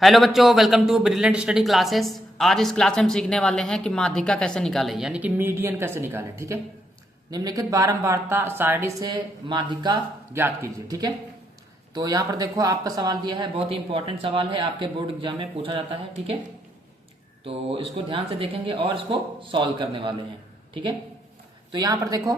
Hello बच्चों, welcome to brilliant study classes. आज इस क्लास में हम सीखने वाले हैं कि माध्यिका कैसे निकालें, यानी कि मीडियन कैसे निकालें। ठीक है, निम्नलिखित बारंबारता सारणी से माध्यिका ज्ञात कीजिए। ठीक है, तो यहाँ पर देखो आपका सवाल दिया है, बहुत ही इंपॉर्टेंट सवाल है, आपके बोर्ड एग्जाम में पूछा जाता है। ठीक है, तो इसको ध्यान से देखेंगे और इसको सॉल्व करने वाले हैं। ठीक है, तो यहाँ पर देखो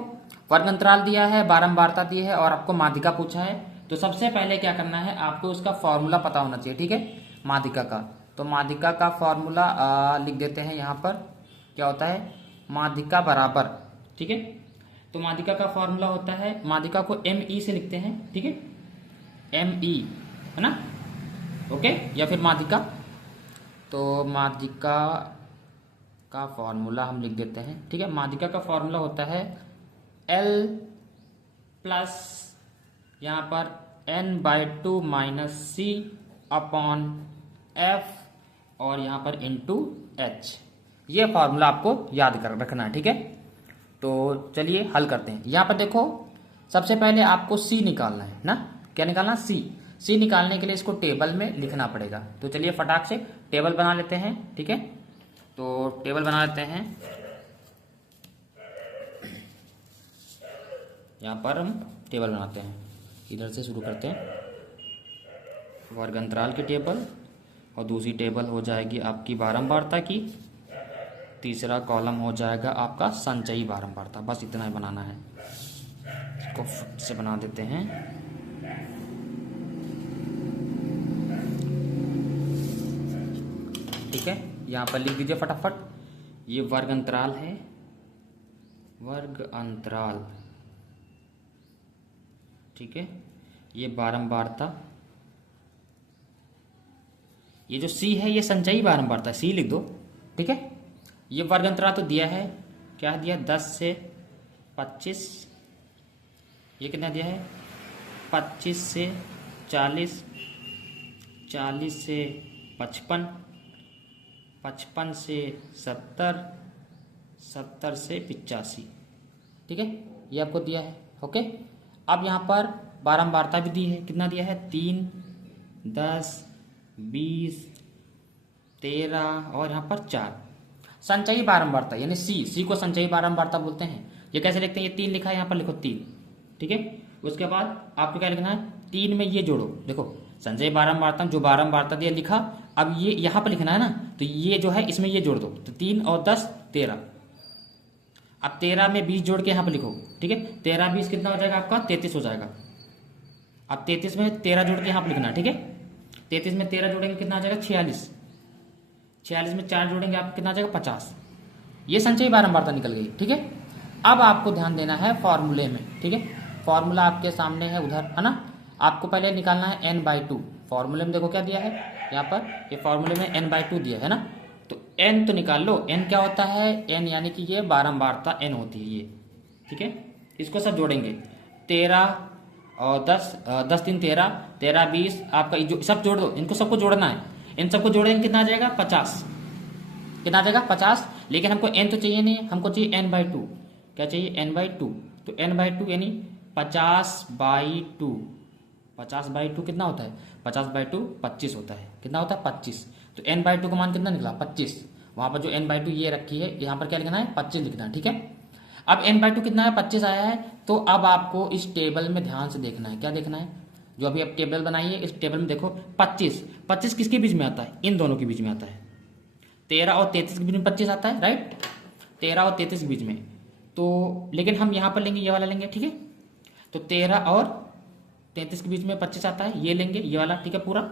वर्ग अंतराल दिया है, बारंबारता दी है और आपको माध्यिका पूछा है। तो सबसे पहले क्या करना है, आपको उसका फॉर्मूला पता होना चाहिए। ठीक है, माध्यिका का, तो माध्यिका का फॉर्मूला लिख देते हैं। यहाँ पर क्या होता है, माध्यिका बराबर। ठीक है, तो माध्यिका का फॉर्मूला होता है, माध्यिका को ME से लिखते हैं। ठीक है, ME है ना, ओके, या फिर माध्यिका। तो माध्यिका का फॉर्मूला हम लिख देते हैं। ठीक है, माध्यिका का फॉर्मूला होता है L प्लस यहाँ पर N/2 minus C upon F और यहाँ पर इंटू H। ये फॉर्मूला आपको याद कर रखना है। ठीक है, तो चलिए हल करते हैं। यहाँ पर देखो सबसे पहले आपको C निकालना है ना, क्या निकालना, C निकालने के लिए इसको टेबल में लिखना पड़ेगा। तो चलिए फटाक से टेबल बना लेते हैं। ठीक है, तो टेबल बना लेते हैं। यहाँ पर हम टेबल बनाते हैं, इधर से शुरू करते हैं, वर्ग अंतराल की टेबल, और दूसरी टेबल हो जाएगी आपकी बारंबारता की, तीसरा कॉलम हो जाएगा आपका संचयी बारंबारता। बस इतना ही बनाना है, इसको फट से बना देते हैं। ठीक है, यहाँ पर लिख दीजिए फटाफट, ये वर्ग अंतराल है, वर्ग अंतराल। ठीक है, ये बारंबारता, ये जो C है ये संचयी बारंबारता, C लिख दो। ठीक है, ये वर्ग अंतराल तो दिया है, क्या दिया, 10 से 25, ये कितना दिया है, 25 से 40, 40 से 55, 55 से 70, 70 से 85। ठीक है, ये आपको दिया है। ओके, अब यहाँ पर बारंबारता भी दी है, कितना दिया है, 3, 10, 20, 13 और यहाँ पर 4। संचयी बारंबारता यानी C को संचयी बारंबारता बोलते हैं। ये कैसे लिखते हैं, ये 3 लिखा है, यहाँ पर लिखो 3। ठीक है, उसके बाद आपको क्या लिखना है, 3 में ये जोड़ो। देखो संचयी बारंबारता, जो बारंबारता दिया लिखा, अब ये यहाँ पर लिखना है ना, तो ये जो है इसमें ये जोड़ दो, तो 3 और 10 13। अब 13 में 20 जोड़ के यहाँ पर लिखो। ठीक है, 13 20 कितना हो जाएगा आपका, 33 हो जाएगा। अब 33 में 13 जोड़ के यहाँ पर लिखना। ठीक है, 33 में 13 जोड़ेंगे कितना आ जाएगा, 46, 46 में 4 जोड़ेंगे आपको कितना आ जाएगा, 50। ये संचयी बारंबारता निकल गई। ठीक है, अब आपको ध्यान देना है फॉर्मूले में। ठीक है, फॉर्मूला आपके सामने है उधर, है ना। आपको पहले निकालना है N/2। फॉर्मूले में देखो क्या दिया है, यहाँ पर ये फॉर्मूले में N/2 दिया है ना, तो N तो निकाल लो। N क्या होता है, N यानी कि ये बारंबारता N होती है ये। ठीक है, इसको सब जोड़ेंगे, 13 और 10, 10 3 13, 13 20, आपका जो सब जोड़ दो, इनको सबको जोड़ना है। इन सबको जोड़ेंगे कितना आ जाएगा, 50। कितना आ जाएगा, 50। लेकिन हमको N तो चाहिए नहीं, हमको चाहिए N/2। क्या चाहिए, N/2। तो N/2 यानी 50/2। 50/2 कितना होता है, 50/2 25 होता है। कितना होता है, 25। तो N/2 का मान कितना निकला, 25। वहां पर जो N/2 ये रखी है, यहाँ पर क्या लिखना है, 25 लिखना है। ठीक है, अब N/2 कितना है, 25 आया है। तो अब आपको इस टेबल में ध्यान से देखना है, क्या देखना है, जो अभी आप टेबल बनाइए, इस टेबल में देखो 25 किसके बीच में आता है, इन दोनों के बीच में आता है। 13 और 33 के बीच में 25 आता है, राइट, 13 और 33 के बीच में। तो लेकिन हम यहाँ पर लेंगे, ये वाला लेंगे। ठीक है, तो 13 और 33 के बीच में 25 आता है, ये लेंगे, ये वाला। ठीक है, पूरा,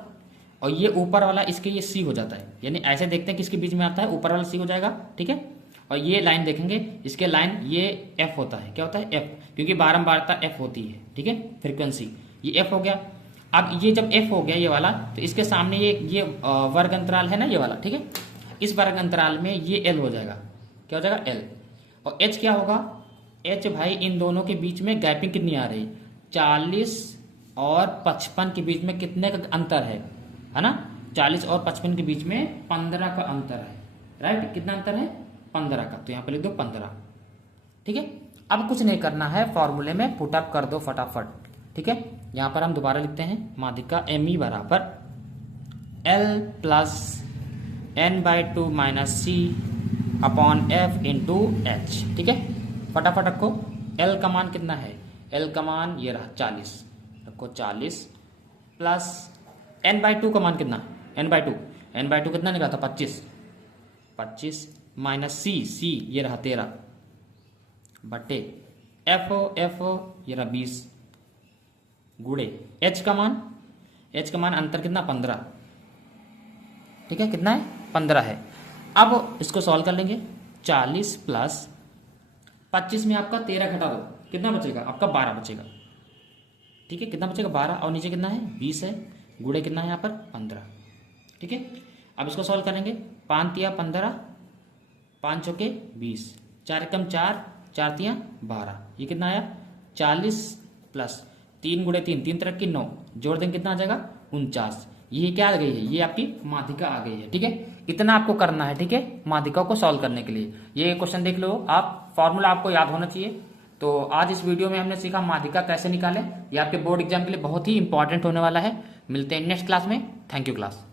और ये ऊपर वाला इसके ये C हो जाता है, यानी ऐसे देखते हैं किसके बीच में आता है, ऊपर वाला C हो जाएगा। ठीक है, और ये लाइन देखेंगे, इसके लाइन ये F होता है। क्या होता है, F, क्योंकि बारंबारता F होती है। ठीक है, फ्रीक्वेंसी, ये F हो गया। अब ये जब F हो गया ये वाला, तो इसके सामने ये वर्ग अंतराल है ना, ये वाला। ठीक है, इस वर्ग अंतराल में ये L हो जाएगा। क्या हो जाएगा, L। और H क्या होगा, H भाई इन दोनों के बीच में गैपिंग कितनी आ रही, 40 और 55 के बीच में कितने का अंतर है ना, 40 और 55 के बीच में 15 का अंतर है, राइट। कितना अंतर है, 15 का, तो यहाँ पे लिख दो 15। ठीक है, अब कुछ नहीं करना है, फॉर्मूले में पुटअप कर दो फटाफट। ठीक है, यहाँ पर हम दोबारा लिखते हैं, माध्यिका ME बराबर एल प्लस n/2 माइनस सी अपॉन एफ इंटू एच। ठीक है, फटाफट रखो। एल का मान कितना है? एल का मान ये रहा 40, रखो 40 प्लस n/2 का मान कितना? n/2 कितना निकला था? 25 माइनस सी ये रहा 13 बटे एफ ये रहा 20 गुड़े एच का मान अंतर कितना? 15। ठीक है, कितना है? 15 है। अब इसको सॉल्व कर लेंगे। 40 प्लस 25 में आपका 13 घटा दो, कितना बचेगा? आपका 12 बचेगा। ठीक है, कितना बचेगा? 12। और नीचे कितना है? 20 है, गुड़े कितना है यहाँ पर? 15। ठीक है, अब इसको सॉल्व करेंगे। 5 तिया 15, 5 चौके 20, 4 एकम 4, 4 तिया 12, ये कितना आया? 40 प्लस 3 गुड़े 3, 3 तरह की 9, जोड़ देंगे कितना आ जाएगा? 49। ये क्या आ गई है? ये आपकी माध्यिका आ गई है। ठीक है, इतना आपको करना है। ठीक है, माध्यिका को सॉल्व करने के लिए ये क्वेश्चन देख लो आप, फॉर्मूला आपको याद होना चाहिए। तो आज इस वीडियो में हमने सीखा माध्यिका कैसे निकालें। ये आपके बोर्ड एग्जाम के लिए बहुत ही इंपॉर्टेंट होने वाला है। मिलते हैं नेक्स्ट क्लास में। Thank you class.